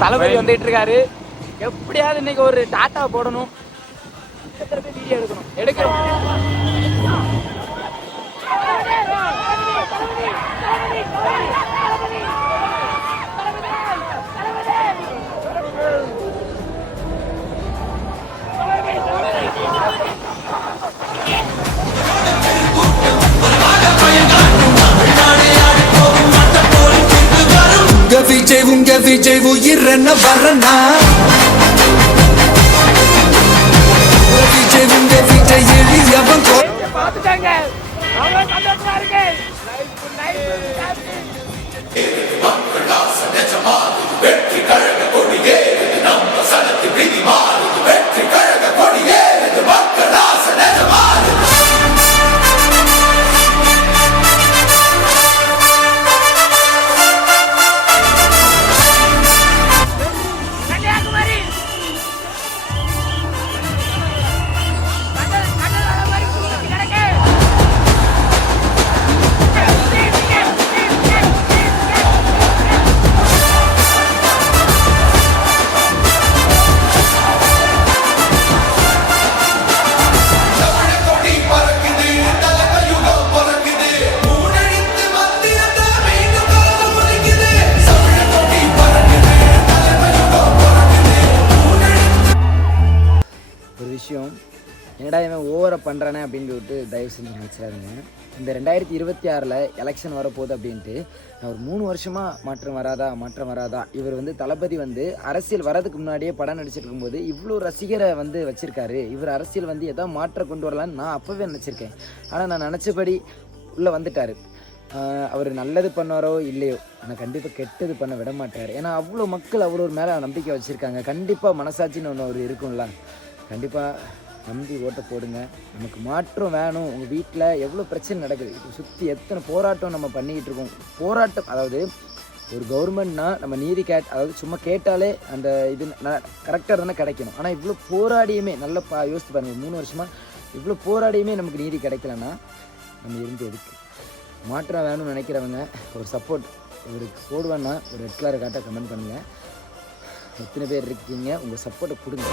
தளபதி வந்துட்டு இருக்காரு. எப்படியாவது இன்னைக்கு ஒரு டாட்டா போடணும், வீடியோ எடுக்கணும். உங்க விஜய் உயிரன வரனா விஜய் எளியவன் பார்த்துட்டாங்க. அவ்வளவு சந்தோஷமா இருக்கு. வெற்றி கழக கொடியே நம்ம சனத்தி பிரிதி மாறுது. வெற்றி கழக கொடியே மக்கள் ஆசை நிஜமாறு. என்னடா இவன் ஓவரை பண்ணுறானே அப்படின்னு சொல்லிட்டு தயவு செஞ்சு நினச்சிடாதுங்க. இந்த 2026 எலெக்ஷன் வரப்போகுது அப்படின்ட்டு நான் ஒரு 3 வருஷமாக மாற்றம் வராதா. இவர் தளபதி அரசியல் வரதுக்கு முன்னாடியே படம் நடிச்சிட்டு இருக்கும்போது இவ்வளோ ரசிகரை வச்சுருக்காரு. இவர் அரசியல் எதாவது மாற்றம் கொண்டு வரலான்னு நான் அப்போவே நினச்சிருக்கேன். ஆனால் நான் நினச்சபடி உள்ளே வந்துட்டார். அவர் நல்லது பண்ணாரோ இல்லையோ, ஆனால் கண்டிப்பாக கெட்டது பண்ண விட மாட்டார். ஏன்னா அவ்வளோ மக்கள் அவர் மேலே நம்பிக்கை வச்சுருக்காங்க. கண்டிப்பாக மனசாட்சின்னு ஒன்று அவர் இருக்கும்ல. கண்டிப்பாக நம்பி ஓட்டை போடுங்க. நமக்கு மாற்றம் வேணும். உங்கள் வீட்டில் எவ்வளோ பிரச்சனை நடக்குது, இப்போ சுற்றி எத்தனை போராட்டம் நம்ம பண்ணிக்கிட்டு இருக்கோம். போராட்டம் அதாவது ஒரு கவர்மெண்ட்னா நம்ம நீதி அதாவது சும்மா கேட்டாலே அந்த இது கரெக்டாக தானே கிடைக்கணும். ஆனால் இவ்வளோ போராடியுமே நல்லா யோசித்து பாருங்கள், 3 வருஷமாக இவ்வளோ போராடியுமே நமக்கு நீதி கிடைக்கலன்னா நம்ம இருந்து எதுக்கு? மாற்றம் வேணும்னு நினைக்கிறவங்க ஒரு சப்போர்ட் இவருக்கு போடுவேன்னா ஒரு ரெட் கலரை காட்ட கமெண்ட் பண்ணுங்கள். எத்தனை பேர் இருக்கீங்க, உங்கள் சப்போர்ட்டை கொடுங்க.